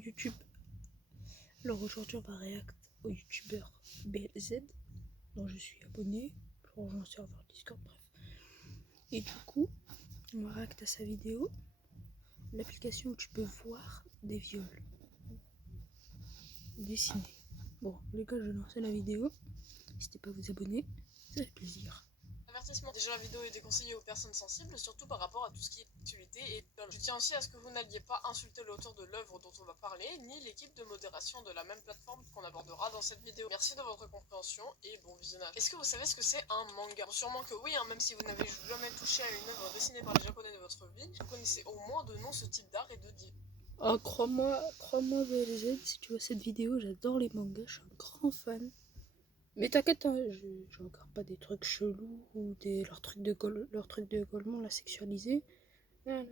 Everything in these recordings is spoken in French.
YouTube. Alors aujourd'hui on va réact au youtubeur BLZ dont je suis abonné pour rejoindre un serveur Discord, bref. Et du coup on va réact à sa vidéo, l'application où tu peux voir des viols dessinés. Bon les gars, je vais lancer la vidéo, n'hésitez pas à vous abonner, ça fait plaisir. Avertissement. Déjà, la vidéo est déconseillée aux personnes sensibles, surtout par rapport à tout ce qui est actualité. Et je tiens aussi à ce que vous n'alliez pas insulter l'auteur de l'œuvre dont on va parler, ni l'équipe de modération de la même plateforme qu'on abordera dans cette vidéo. Merci de votre compréhension et bon visionnage. Est-ce que vous savez ce que c'est un manga? Bon, sûrement que oui, même si vous n'avez jamais touché à une œuvre dessinée par les japonais de votre vie, vous connaissez au moins de nom ce type d'art et de dit. Oh, crois-moi BLZ, si tu vois cette vidéo, j'adore les mangas, je suis un grand fan. Mais t'inquiète, hein, je regarde pas des trucs chelous ou leurs trucs de Golemon la sexualisé. Non,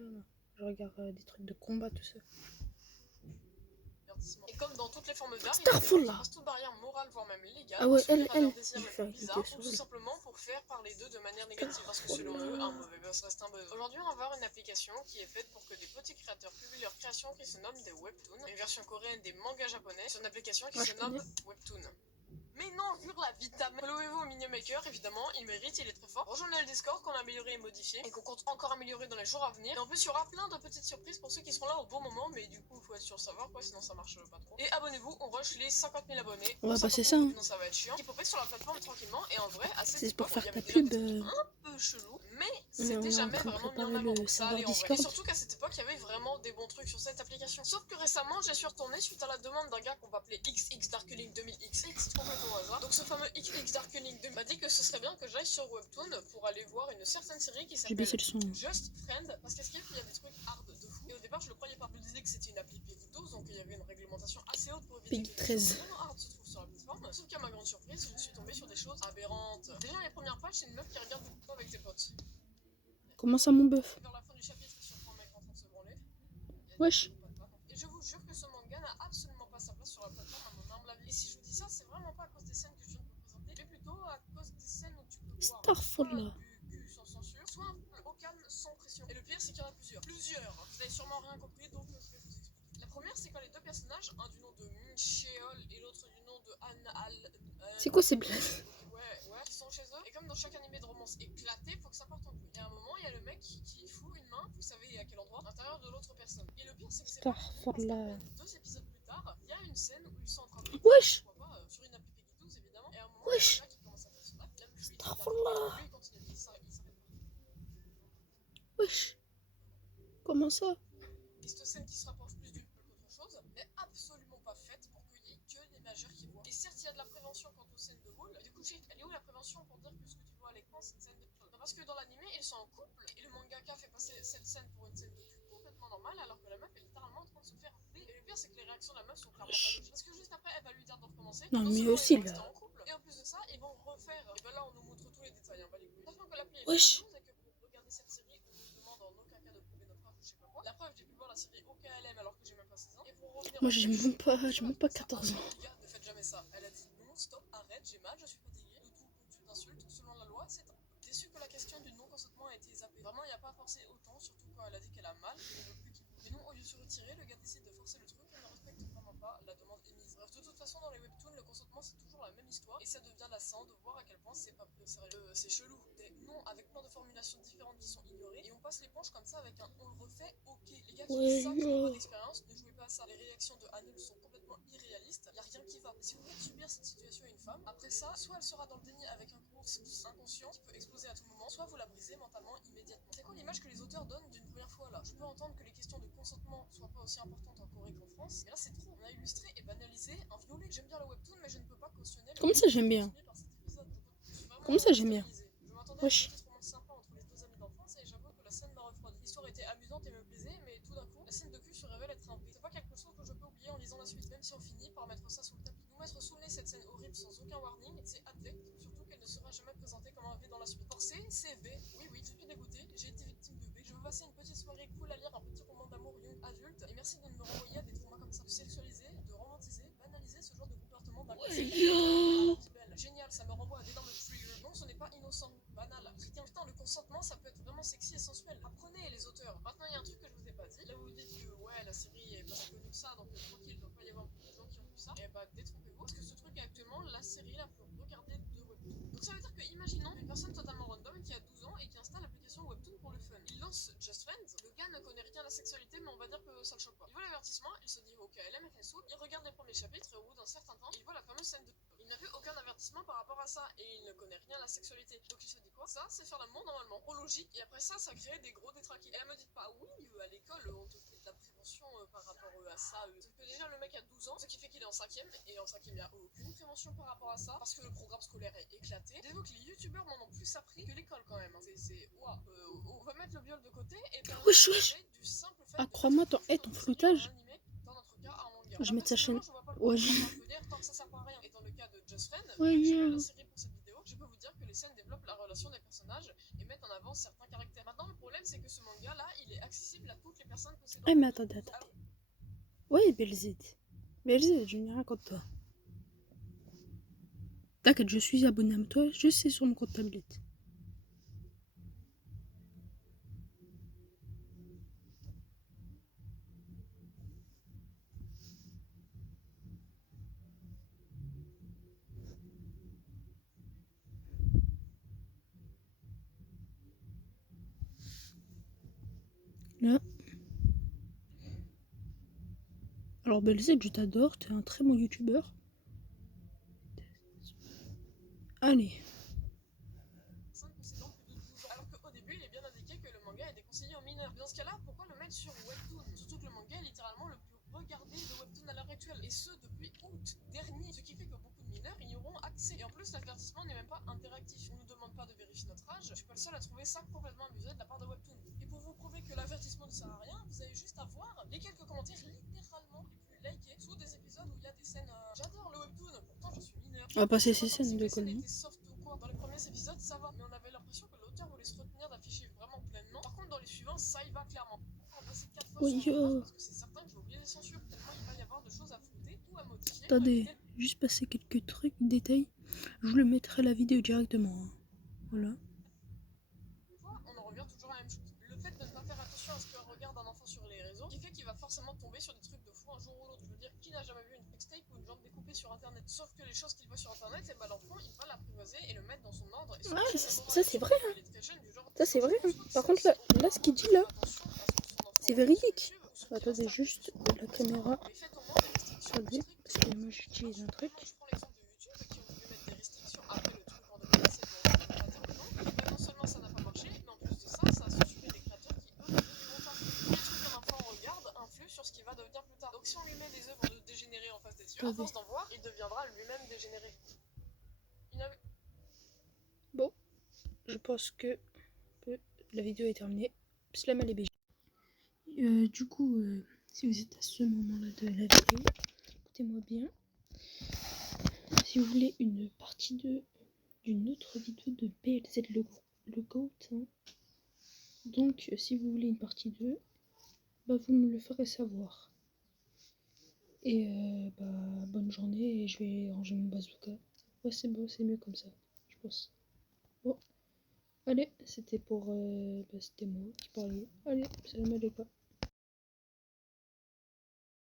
je regarde des trucs de combat, tout ça. Et comme dans toutes les formes d'art, il y a des Starfall gens qui là. passent toute barrière morale, voire même légale, Ah ouais, pour soutenir elle, leur désir il le fait plus une bizarre, vidéo ou sur tout elle. simplement pour faire parler d'eux de manière négative, parce que selon eux, un mauvais buzz reste un buzz. Aujourd'hui, on va voir une application qui est faite pour que des petits créateurs publient leurs créations qui se nomment des webtoons, une version coréenne des mangas japonais, sur une application qui se nomme Webtoon. Mais non, jure la vie de ta mère. Followez-vous au Minion Maker, évidemment, il mérite, il est très fort. Rejoignez le Discord qu'on a amélioré et modifié, et qu'on compte encore améliorer dans les jours à venir. Et en plus, il y aura plein de petites surprises pour ceux qui seront là au bon moment, mais du coup, il faut être sur le serveur, quoi, sinon ça marche pas trop. Et abonnez-vous, on rush les 50 000 abonnés. On va passer ça, hein. Sinon ça va être chiant. Qui popait sur la plateforme tranquillement, et en vrai, assez C'est pour faire il y ta avait déjà pub. des trucs un peu chelous, mais On c'était est en jamais train de vraiment mis en préparer avant, le donc ça serveur allait en vrai. Discord. Et surtout qu'à cette époque, il y avait vraiment des bons trucs sur cette application. Sauf que récemment, j'ai su retourner suite à la demande d'un gars qu'on va appeler XX Darkening 2000XX, complètement au hasard. Donc ce fameux XX Darkening 2000 m'a dit que ce serait bien que j'aille sur Webtoon pour aller voir une certaine série qui J'ai s'appelle baissé le son. Just Friend, parce qu'est-ce qu'il y a des trucs hard de fou. Et au départ, je le croyais pas. Je me disais que c'était une appli Peggy 12, donc il y avait une réglementation assez haute pour éviter Peggy que des choses 13. vraiment hard se trouvent sur la plateforme. Sauf qu'à ma grande surprise, je suis tombée sur des choses aberrantes. Déjà, les premières pages, c'est une meuf qui regarde des photos avec ses potes. Comment ça, mon bœuf? Vers la fin du chapitre, il surprend un mec en train de se branler. Wesh. Et je vous jure que ce manga n'a absolument pas sa place sur la plateforme à mon humble avis. Et si je vous dis ça, c'est vraiment pas à cause des scènes que je viens de vous présenter, mais plutôt à cause des scènes où tu peux voir Starfall là. du cul sans censure, soit un peu au calme sans pression. Et le pire, c'est qu'il y en a plusieurs. Vous avez sûrement rien compris, donc je vais vous expliquer. La première, c'est quand les deux personnages, un du nom de Min Cheol et l'autre du nom de C'est quoi ces blagues? Ouais, qui sont chez eux. Et comme dans chaque animé de romance éclaté, faut que ça parte en couille. Et à un moment, il y a le mec qui fout une main, vous savez à quel endroit, à l'intérieur de l'autre personne. Et le pire, c'est que c'est pas Starfall là. 2 épisodes plus tard, il y a une scène où ils sont en train de Wesh. sur une appli Peggy 12 évidemment. Et à un moment, Wesh. il y a un gars qui commence à faire son acte, la meuf lui dit Starfall là. lui il continue, il s'arrête pas. Wesh. Comment ça? Et cette scène qui se rapproche plus du qu'autre chose n'est absolument pas faite pour qu'il y ait que les majeurs qui voient. Et certes, il y a de la prévention quant aux scènes de boule. Du coup, elle est où la prévention pour dire que ce que tu vois à l'écran, c'est une scène de cul? Parce que dans l'animé, ils sont en couple et le mangaka fait passer cette scène pour une scène de cul complètement normale, alors que la meuf est littéralement en train de se faire rouler. Et le pire, c'est que les réactions de la meuf sont clairement pas logiques. Parce que juste après, elle va lui dire de recommencer. Non, mais seulement aussi ils vont rester là. en couple, et en plus de ça, ils vont refaire. Et ben là, on nous montre tous les détails, bah les couilles. Sachant que l'appli est Wesh. et que pour regarder cette série, on nous demande en aucun cas de prouver notre âge ou je sais pas quoi. La preuve, j'ai pu voir la série OKLM alors que j'ai même pas 16 ans. Et pour revenir Moi j'ai même pas 14 ans. les gars, ne faites jamais ça. Elle a dit non, stop, arrête, j'ai mal, je suis fatiguée. De tout ponctué d'insultes, selon la loi, c'est un peu. Déçu que la question du non-consentement a été zappée. Vraiment, il n'y a pas à forcer autant, surtout quand elle a dit qu'elle a mal et ne veut plus qu'il bouge. Mais non, au lieu de se retirer, le gars décide de forcer le truc et ne respecte vraiment pas la demande émise. Bref, de toute façon, dans les webtoons, le consentement c'est toujours la même histoire et ça devient lassant de voir à quel point c'est pas pris au sérieux. C'est chelou. Des noms avec plein de formulations différentes qui sont ignorées et on passe l'éponge comme ça avec un on le refait, ok. Les gars qui disent ça, qui ont pas d'expérience, ne jouez pas à ça. Les réactions de Hanul sont complètement irréalistes, y a rien qui va. Si vous faites subir cette situation à une femme, après ça, soit elle sera dans le déni avec un cours inconscient qui peut exploser à tout moment, soit vous la brisez mentalement immédiatement. C'est quoi l'image que les auteurs donnent d'une première fois là? Je peux entendre que les questions de consentement soient pas aussi importantes en Corée qu'en France, mais là c'est trop. On a illustré et banalisé un violet. J'aime bien le webtoon, mais je ne peux pas cautionner. Comment ça j'aime bien? Comment ça j'aime bien? Je m'attendais à une petite romance sympa entre les deux amis d'enfance et j'avoue que la scène m'a refroidi. L'histoire était amusante et me plaisait, mais tout d'un coup, la scène de cul se révèle être un V. C'est pas quelque chose que je peux oublier en lisant la suite, même si on finit par mettre ça sous le tapis. Nous mettre sous le nez cette scène horrible sans aucun warning, c'est advect, surtout qu'elle ne sera jamais présentée comme un V dans la suite. Forcé, c'est V. Oui, je suis dégoûté, j'ai été victime de V. Je veux passer une petite soirée cool à lire un petit roman d'amour young adulte, et merci de me renvoyer à des traumas comme ça. De sexualiser, de romantiser, banaliser ce genre de comportement d'un génial, ça me renvoie à d'énormes triggers. Non, ce n'est pas innocent, banal. Putain, le consentement, ça peut être vraiment sexy et sensuel. Apprenez les auteurs. Maintenant, il y a un truc que je vous ai pas dit. Là, vous dites que ouais, la série est pas si connue que ça, donc détrompez-vous, parce que ce truc est actuellement la série la plus regardée de Webtoon. Donc ça veut dire que, imaginons une personne totalement random qui a 12 ans et qui installe l'application Webtoon pour le fun. Il lance Just Friends, le gars ne connaît rien à la sexualité, mais on va dire que ça le choque pas. Il voit l'avertissement, il se dit ok, elle aime être saoule, il regarde les premiers chapitres et au bout d'un certain temps, il voit la fameuse scène de... Il n'a vu aucun avertissement par rapport à ça et il ne connaît rien à la sexualité. Donc il se dit quoi? Ça, c'est faire l'amour normalement, trop logique. Et après ça crée des gros détraqués. Et elle me dit pas oui, à l'école, on te fait de la prévention par rapport à ça. Sauf que déjà, le mec a 12 ans, ce qui fait qu'il est en 5ème. Et en 5ème, il n'y a aucune prévention par rapport à ça parce que le programme scolaire est éclaté. Dites-vous que les youtubeurs m'en ont plus appris que l'école quand même. On va mettre le viol de côté et permettre Wesh, wesh. du simple fait Ah, de crois-moi, ton floutage. dans notre cas, un manga. Je vais mettre sa chaîne. Je vois pas le Ouais, problème. Je veux dire, tant que ça sert pas à rien. Et dans le cas de Just Friend, ouais, vu que j'ai lu yeah. la série pour cette vidéo, je peux vous dire que les scènes développent la relation des personnages et mettent en avant certains caractères. Maintenant, le problème, c'est que ce manga-là, il est accessible à toutes les personnes possédant. Ah, mais attendez. Ouais, Belzid. Belzid, je n'ai rien contre toi. T'inquiète, je suis abonné à toi, je sais sur mon compte tablette. Là. Alors Belzid, je t'adore, t'es un très bon youtubeur. Allez. Alors qu'au début, il est bien indiqué que le manga est déconseillé aux mineurs. Mais dans ce cas-là, pourquoi le mettre sur Webtoon? Surtout que le manga est littéralement le plus regardé de Webtoon à l'heure actuelle. Et ce, depuis août dernier. Ce qui fait que beaucoup de mineurs y auront accès. Et en plus, l'avertissement n'est même pas interactif. On ne nous demande pas de vérifier notre âge. Je suis pas le seul à trouver ça complètement amusé de la part de Webtoon. Et pour vous prouver que l'avertissement ne sert à rien, vous avez juste à voir les quelques commentaires littéralement les plus likés sous des épisodes où il y a des scènes. J'adore le Webtoon, pourtant je suis mineur. On va passer ces scènes de conneries. conneries. Dans les premiers épisodes, ça va, mais on avait l'impression que l'auteur voulait se retenir d'afficher vraiment pleinement. Par contre, dans les suivants, ça y va clairement. On va passer 4 fois sur le parce que c'est certain que j'ai oublié les censures, tellement il va y avoir de choses à flouter ou à modifier. Attendez, juste passer quelques trucs, détails. Je vous le mettrai la vidéo directement. Hein. Voilà. On en revient toujours à la même chose. Le fait de ne pas faire attention à ce que regarde un enfant sur les réseaux, qui fait qu'il va forcément tomber sur des trucs de fou un jour ou l'autre. Je veux dire, qui n'a jamais vu une mixtape ou une jambe découpée sur internet? Sauf que les choses qu'il voit sur internet, et bah l'enfant il va l'apprivoiser et le mettre dans son ordre. Et ouais, ça c'est vrai. Hein. Ça c'est vrai. Hein. Par contre là ce qu'il dit là, c'est véridique. Attendez juste la caméra. Attendez, parce que moi j'utilise un truc. Sur ce qui va devenir plus tard. Donc si on lui met des œuvres de dégénérés en face des yeux, à force d'en voir, il deviendra lui-même dégénéré. Bon, je pense que la vidéo est terminée. Slam à l'ébégie. Du coup, si vous êtes à ce moment-là de la vidéo, écoutez-moi bien. Si vous voulez une partie 2 d'une autre vidéo de BLZ le GOAT, hein. Donc si vous voulez une partie 2, bah, vous me le ferez savoir. Et bonne journée et je vais ranger mon bazooka. Ouais c'est beau, c'est mieux comme ça, je pense. Bon, allez, c'était pour... c'était moi qui parlais. Allez, salam alaikum.